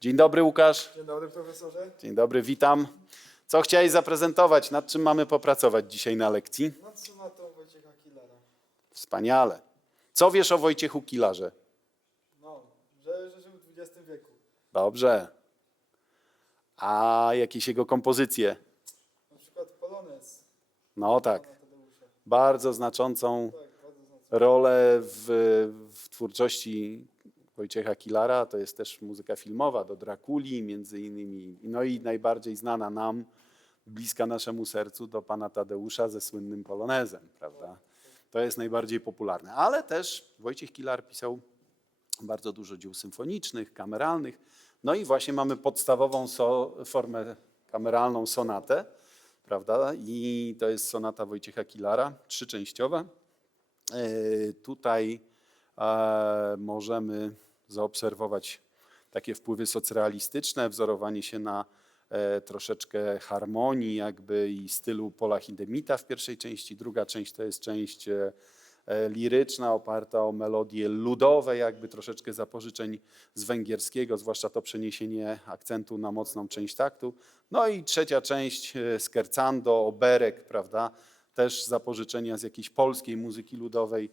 Dzień dobry Łukasz. Dzień dobry profesorze. Dzień dobry, witam. Co chciałeś zaprezentować? Nad czym mamy popracować dzisiaj na lekcji? Nad sonatą Wojciecha Killara. Wspaniale. Co wiesz o Wojciechu Kilarze? No, że, że żył w XX wieku. Dobrze. A jakieś jego kompozycje? Na przykład Polonez. No tak, bardzo znaczącą Tak, bardzo znaczący. rolę w, w twórczości Wojciecha Kilara. To jest też muzyka filmowa do Drakuli, między innymi. No i najbardziej znana nam, bliska naszemu sercu, do pana Tadeusza ze słynnym polonezem, prawda? To jest najbardziej popularne. Ale też Wojciech Kilar pisał bardzo dużo dzieł symfonicznych, kameralnych. No i właśnie mamy podstawową so, formę kameralną sonatę, prawda? I to jest sonata Wojciecha Kilara, trzyczęściowa. E, Tutaj e, możemy zaobserwować takie wpływy socrealistyczne, wzorowanie się na e, troszeczkę harmonii jakby i stylu Pola Hindemita w pierwszej części. Druga część to jest część e, e, liryczna, oparta o melodie ludowe, jakby troszeczkę zapożyczeń z węgierskiego, zwłaszcza to przeniesienie akcentu na mocną część taktu. No i trzecia część, skerzando, oberek, prawda, też zapożyczenia z jakiejś polskiej muzyki ludowej,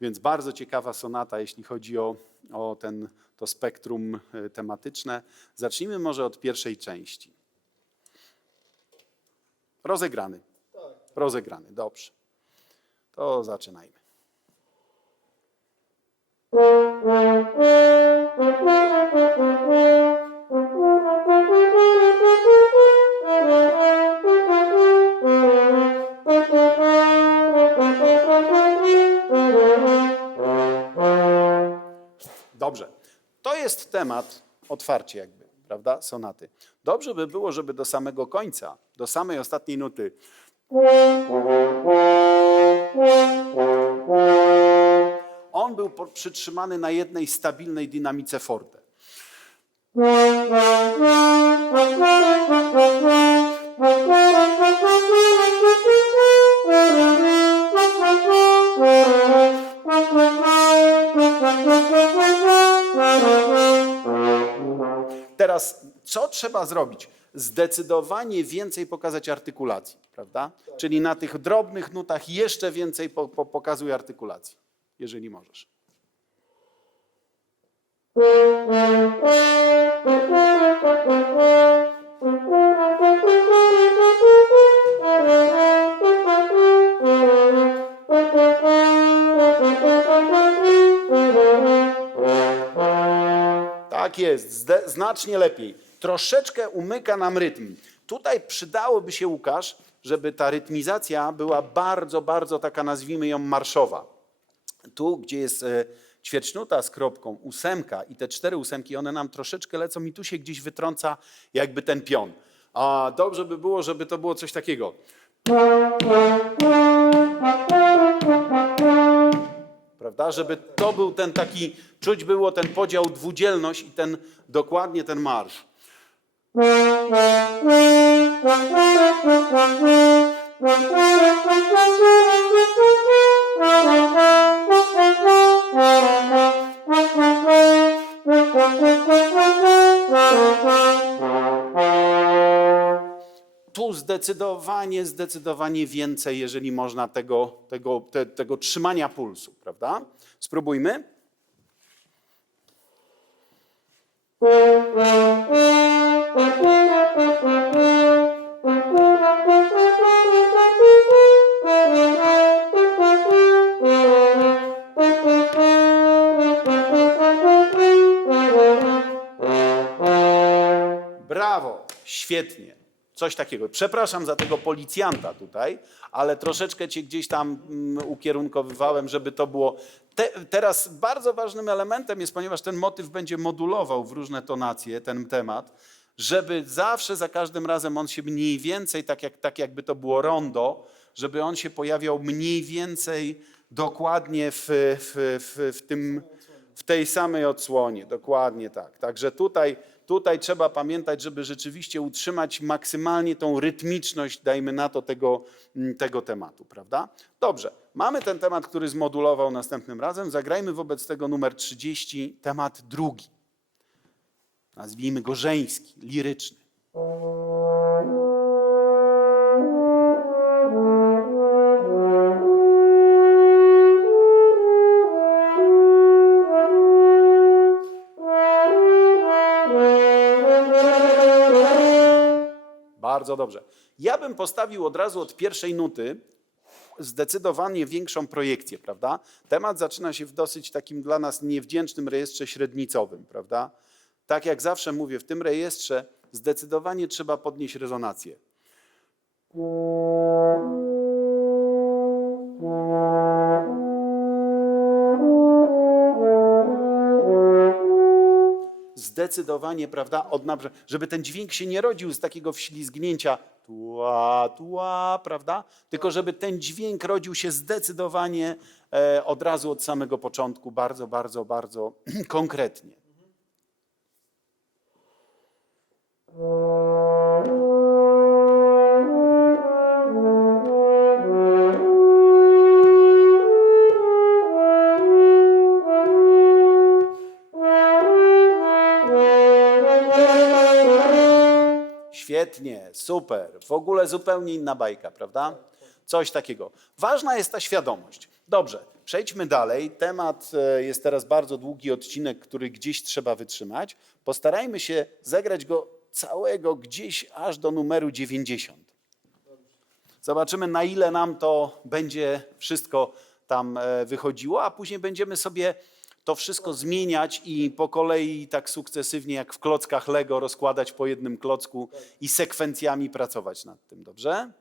więc bardzo ciekawa sonata, jeśli chodzi o, o ten, to spektrum e, tematyczne. Zacznijmy może od pierwszej części. Rozegrany. Rozegrany, dobrze. To zaczynajmy. Dobrze. Jest temat otwarcie jakby, prawda, sonaty. Dobrze by było, żeby do samego końca, do samej ostatniej nuty on był przytrzymany na jednej stabilnej dynamice forte. Teraz, co trzeba zrobić? Zdecydowanie więcej pokazać artykulacji, prawda? Czyli na tych drobnych nutach jeszcze więcej po, po, pokazuj artykulacji, jeżeli możesz. Tak jest, znacznie lepiej. Troszeczkę umyka nam rytm. Tutaj przydałoby się, Łukasz, żeby ta rytmizacja była bardzo, bardzo taka, nazwijmy ją, marszowa. Tu, gdzie jest e, ćwierćnuta z kropką, ósemka i te cztery ósemki, one nam troszeczkę lecą i tu się gdzieś wytrąca jakby ten pion. A dobrze by było, żeby to było coś takiego. Prawda? Żeby to był ten taki, czuć było ten podział, dwudzielność i ten, dokładnie ten marsz. Zdecydowanie, zdecydowanie więcej, jeżeli można, tego, tego, te, tego trzymania pulsu, prawda? Spróbujmy. Brawo, świetnie. Coś takiego. Przepraszam za tego policjanta tutaj, ale troszeczkę cię gdzieś tam mm, ukierunkowywałem, żeby to było. Te, teraz bardzo ważnym elementem jest, ponieważ ten motyw będzie modulował w różne tonacje ten temat, żeby zawsze za każdym razem on się mniej więcej, tak, jak, tak jakby to było rondo, żeby on się pojawiał mniej więcej dokładnie w, w, w, w tym w tej samej odsłonie, dokładnie tak. Także tutaj, tutaj trzeba pamiętać, żeby rzeczywiście utrzymać maksymalnie tą rytmiczność, dajmy na to, tego, mm, tego tematu, prawda? Dobrze, mamy ten temat, który zmodulował następnym razem. Zagrajmy wobec tego numer 30, temat drugi. nazwijmy go żeński, liryczny. Bardzo dobrze. Ja bym postawił od razu od pierwszej nuty zdecydowanie większą projekcję, prawda? Temat zaczyna się w dosyć takim dla nas niewdzięcznym rejestrze średnicowym, prawda? Tak jak zawsze mówię, w tym rejestrze zdecydowanie trzeba podnieść rezonację. Zdecydowanie, prawda, od żeby ten dźwięk się nie rodził z takiego wślizgnięcia tła, tła, prawda, tylko żeby ten dźwięk rodził się zdecydowanie e, od razu od samego początku, bardzo, bardzo, bardzo konkretnie. Świetnie, super. W ogóle zupełnie inna bajka, prawda? Coś takiego. Ważna jest ta świadomość. Dobrze, przejdźmy dalej. Temat e, jest teraz bardzo długi odcinek, który gdzieś trzeba wytrzymać. Postarajmy się zagrać go całego gdzieś aż do numeru 90. Zobaczymy, na ile nam to będzie wszystko tam e, wychodziło, a później będziemy sobie to wszystko zmieniać i po kolei tak sukcesywnie, jak w klockach Lego, rozkładać po jednym klocku i sekwencjami pracować nad tym, dobrze?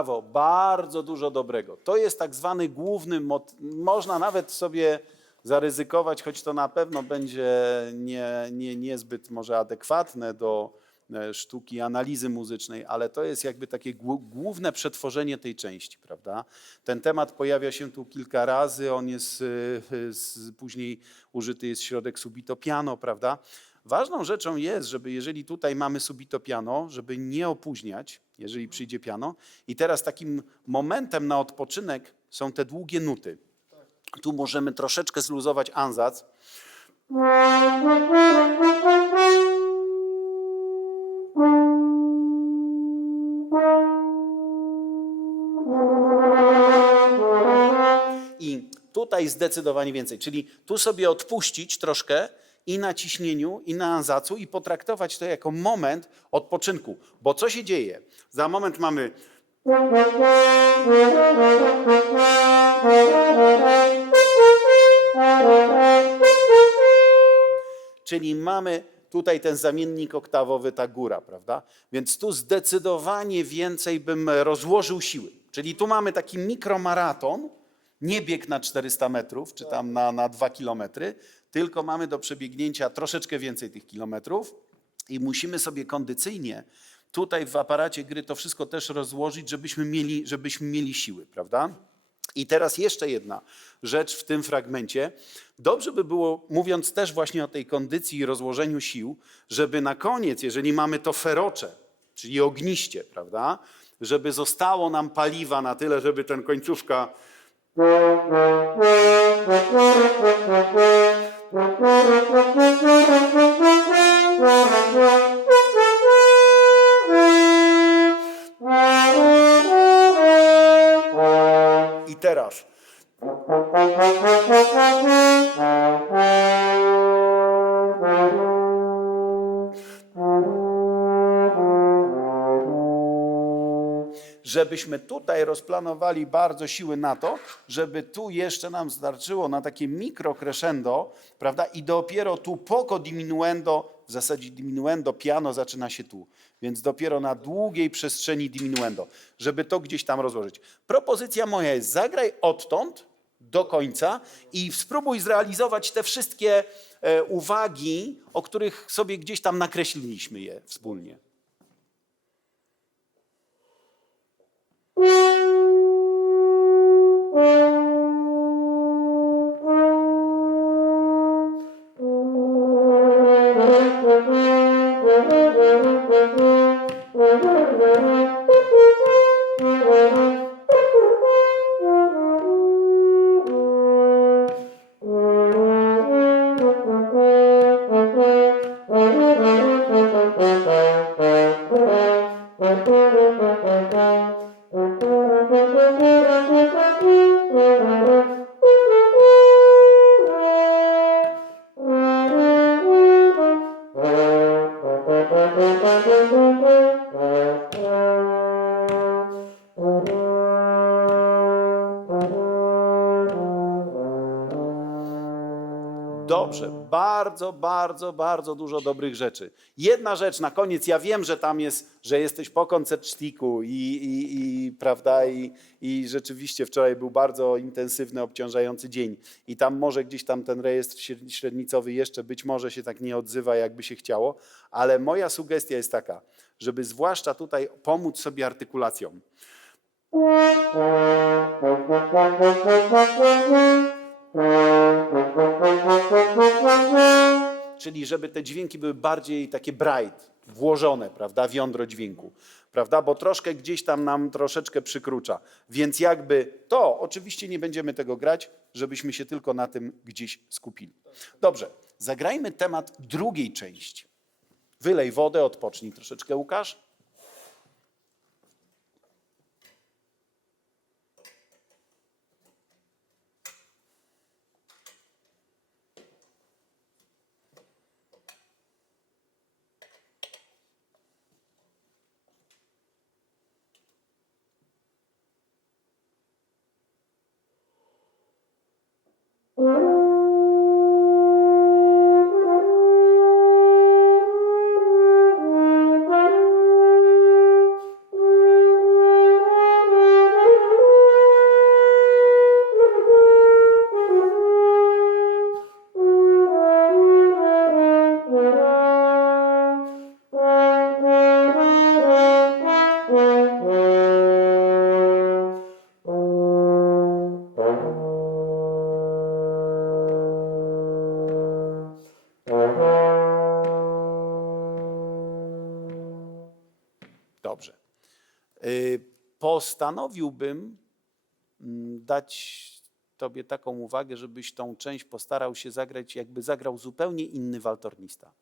Brawo, bardzo dużo dobrego. To jest tak zwany główny, mot- można nawet sobie zaryzykować, choć to na pewno będzie nie, nie, niezbyt może adekwatne do e, sztuki analizy muzycznej, ale to jest jakby takie główne przetworzenie tej części, prawda? Ten temat pojawia się tu kilka razy, on jest, e, później użyty jest środek subito piano, prawda? Ważną rzeczą jest, żeby jeżeli tutaj mamy subito piano, żeby nie opóźniać, jeżeli przyjdzie piano. I teraz takim momentem na odpoczynek są te długie nuty. Tu możemy troszeczkę zluzować anzac. I tutaj zdecydowanie więcej. Czyli tu sobie odpuścić troszkę i na ciśnieniu, i na anzacu i potraktować to jako moment odpoczynku. Bo co się dzieje? Za moment mamy Czyli mamy tutaj ten zamiennik oktawowy, ta góra, prawda? Więc tu zdecydowanie więcej bym rozłożył siły. Czyli tu mamy taki mikromaraton, nie bieg na 400 metrów, czy tam na, na 2 kilometry, tylko mamy do przebiegnięcia troszeczkę więcej tych kilometrów i musimy sobie kondycyjnie tutaj w aparacie gry to wszystko też rozłożyć, żebyśmy mieli, żebyśmy mieli siły, prawda? I teraz jeszcze jedna rzecz w tym fragmencie. Dobrze by było, mówiąc też właśnie o tej kondycji i rozłożeniu sił, żeby na koniec, jeżeli mamy to ferocze, czyli ogniście, prawda, żeby zostało nam paliwa na tyle, żeby ten końcówka Thank you. Żebyśmy tutaj rozplanowali bardzo siły na to, żeby tu jeszcze nam starczyło na takie mikro crescendo, prawda? I dopiero tu poco diminuendo, w zasadzie diminuendo piano zaczyna się tu, więc dopiero na długiej przestrzeni diminuendo, żeby to gdzieś tam rozłożyć. Propozycja moja jest zagraj odtąd do końca i spróbuj zrealizować te wszystkie e, uwagi, o których sobie gdzieś tam nakreśliliśmy je wspólnie. Dobrze, bardzo, bardzo, bardzo dużo dobrych rzeczy. Jedna rzecz na koniec, ja wiem, że tam jest, że jesteś po koncertsztiku i, i, i prawda, i, i rzeczywiście wczoraj był bardzo intensywny, obciążający dzień i tam może gdzieś tam ten rejestr średni- średnicowy jeszcze być może się tak nie odzywa, jakby się chciało, ale moja sugestia jest taka, żeby zwłaszcza tutaj pomóc sobie artykulacją. Czyli żeby te dźwięki były bardziej takie bright, włożone, prawda, w jądro dźwięku, prawda, bo troszkę gdzieś tam nam troszeczkę przykrucza. Więc jakby to, oczywiście nie będziemy tego grać, żebyśmy się tylko na tym gdzieś skupili. Dobrze, zagrajmy temat drugiej części. Wylej wodę, odpocznij troszeczkę, Łukasz. Mm-hmm. Dobrze. Y, Postanowiłbym mm, dać Tobie taką uwagę, żebyś tą część postarał się zagrać, jakby zagrał zupełnie inny waltornista.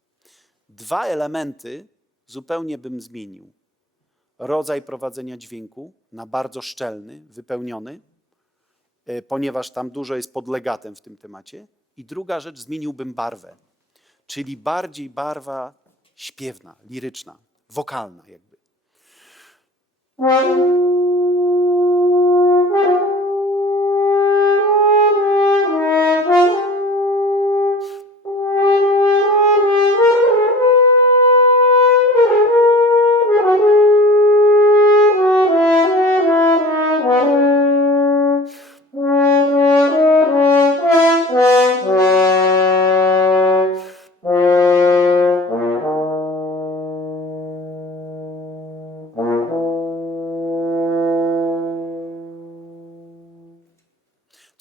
Dwa elementy zupełnie bym zmienił. Rodzaj prowadzenia dźwięku na bardzo szczelny, wypełniony, y, ponieważ tam dużo jest podlegatem w tym temacie. I druga rzecz, zmieniłbym barwę, czyli bardziej barwa śpiewna, liryczna, wokalna jakby. Thank you.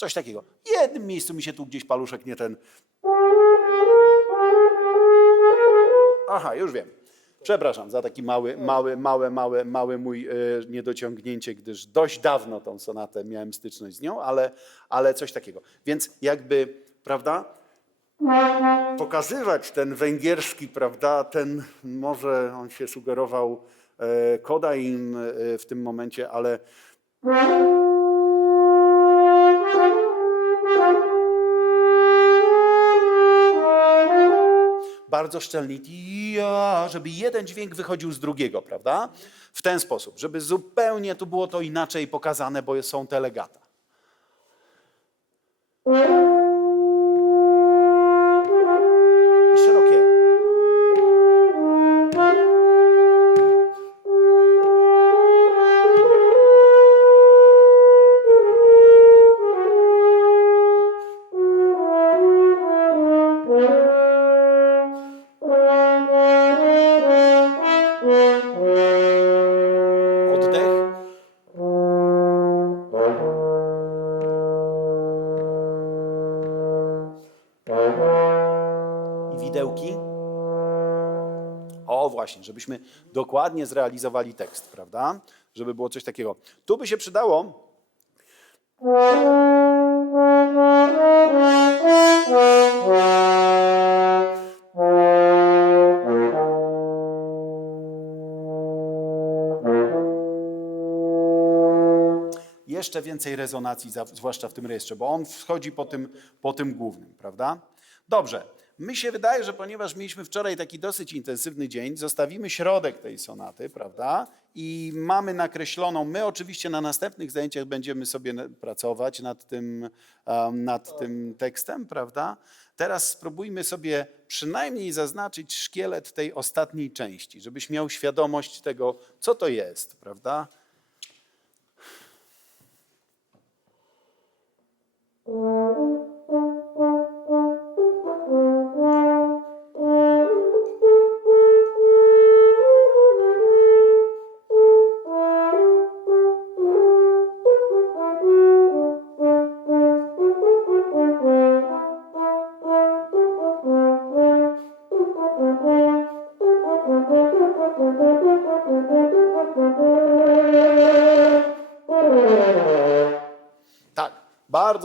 Coś takiego. W jednym miejscu mi się tu gdzieś paluszek nie ten... Aha, już wiem. Przepraszam za taki mały, mały, mały, mały, mały mój e, niedociągnięcie, gdyż dość dawno tą sonatę miałem styczność z nią, ale, ale coś takiego. Więc jakby, prawda, pokazywać ten węgierski, prawda, ten, może on się sugerował e, Kodain e, w tym momencie, ale bardzo szczelnie, żeby jeden dźwięk wychodził z drugiego, prawda? W ten sposób, żeby zupełnie tu było to inaczej pokazane, bo są te legata. Właśnie, żebyśmy dokładnie zrealizowali tekst, prawda? Żeby było coś takiego. Tu by się przydało. jeszcze więcej rezonacji, za- zwłaszcza w tym rejestrze, bo on wchodzi po tym, po tym głównym, prawda? Dobrze. My się wydaje, że ponieważ mieliśmy wczoraj taki dosyć intensywny dzień, zostawimy środek tej sonaty, prawda? I mamy nakreśloną, my oczywiście na następnych zajęciach będziemy sobie pracować nad tym, nad tym tekstem, prawda? Teraz spróbujmy sobie przynajmniej zaznaczyć szkielet tej ostatniej części, żebyś miał świadomość tego, co to jest, prawda?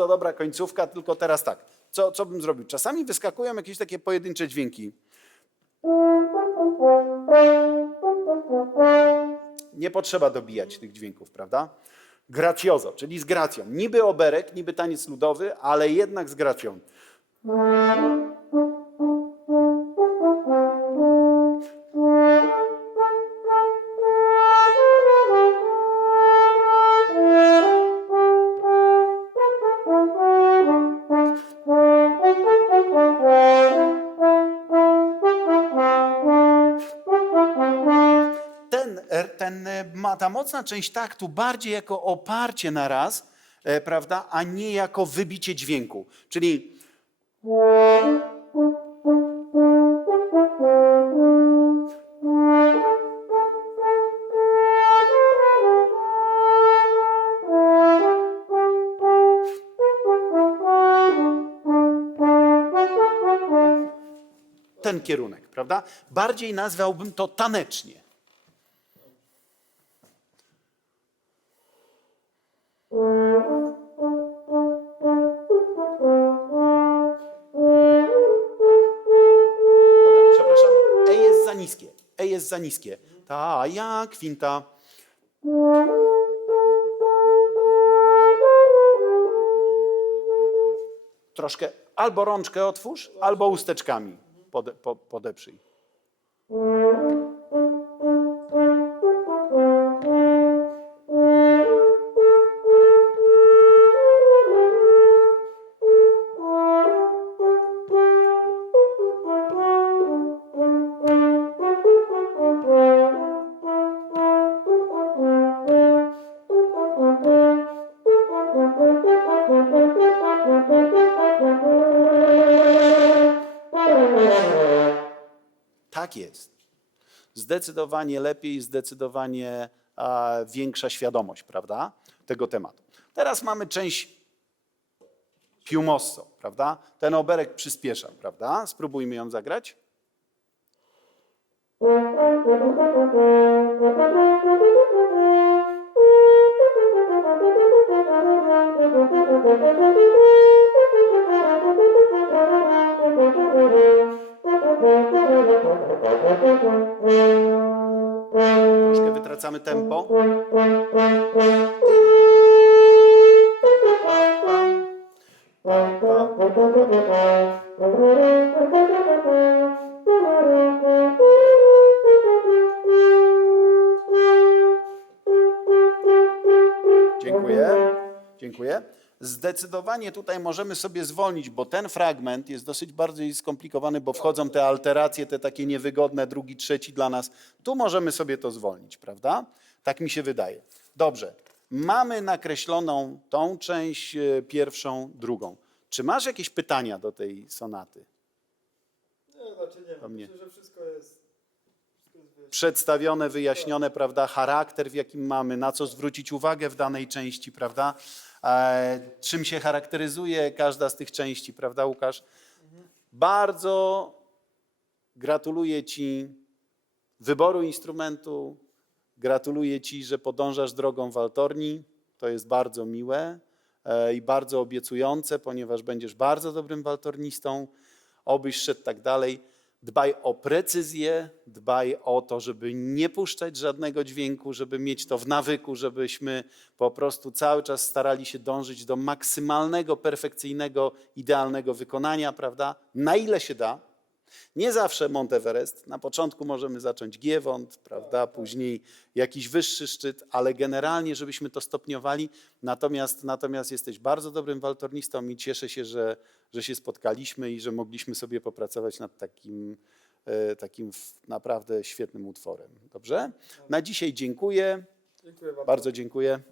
Bardzo dobra końcówka, tylko teraz tak. Co, co bym zrobił? Czasami wyskakują jakieś takie pojedyncze dźwięki. Nie potrzeba dobijać tych dźwięków, prawda? Gracioso, czyli z gracją. Niby oberek, niby taniec ludowy, ale jednak z gracją. Mocna część taktu bardziej jako oparcie na raz, e, prawda, a nie jako wybicie dźwięku. Czyli ten kierunek, prawda? Bardziej nazwałbym to tanecznie. Za niskie. Ta, ja, kwinta. Troszkę albo rączkę otwórz, albo usteczkami pode, po, podeprzyj. Zdecydowanie lepiej, zdecydowanie większa świadomość, prawda, tego tematu. Teraz mamy część Più mosso, prawda? Ten oberek przyspiesza, prawda? Spróbujmy ją zagrać. Tempo. Zdecydowanie tutaj możemy sobie zwolnić, bo ten fragment jest dosyć bardziej skomplikowany, bo wchodzą te alteracje, te takie niewygodne, drugi, trzeci dla nas. Tu możemy sobie to zwolnić, prawda? Tak mi się wydaje. Dobrze. Mamy nakreśloną tą część e, pierwszą, drugą. Czy masz jakieś pytania do tej sonaty? Nie, znaczy nie. Myślę, że wszystko jest, przedstawione, wyjaśnione, prawda, charakter, w jakim mamy, na co zwrócić uwagę w danej części, prawda, czym się charakteryzuje każda z tych części, prawda, Łukasz? Bardzo gratuluję Ci wyboru instrumentu, gratuluję Ci, że podążasz drogą waltorni, to jest bardzo miłe e, i bardzo obiecujące, ponieważ będziesz bardzo dobrym waltornistą, obyś szedł tak dalej. Dbaj o precyzję, dbaj o to, żeby nie puszczać żadnego dźwięku, żeby mieć to w nawyku, żebyśmy po prostu cały czas starali się dążyć do maksymalnego, perfekcyjnego, idealnego wykonania, prawda? Na ile się da. Nie zawsze Monteverest. Na początku możemy zacząć Giewont, prawda? Później jakiś wyższy szczyt, ale generalnie, żebyśmy to stopniowali. Natomiast, natomiast jesteś bardzo dobrym waltornistą i cieszę się, że, że się spotkaliśmy i że mogliśmy sobie popracować nad takim, e, takim naprawdę świetnym utworem. Dobrze? Na dzisiaj dziękuję. Dziękuję bardzo. Bardzo dziękuję.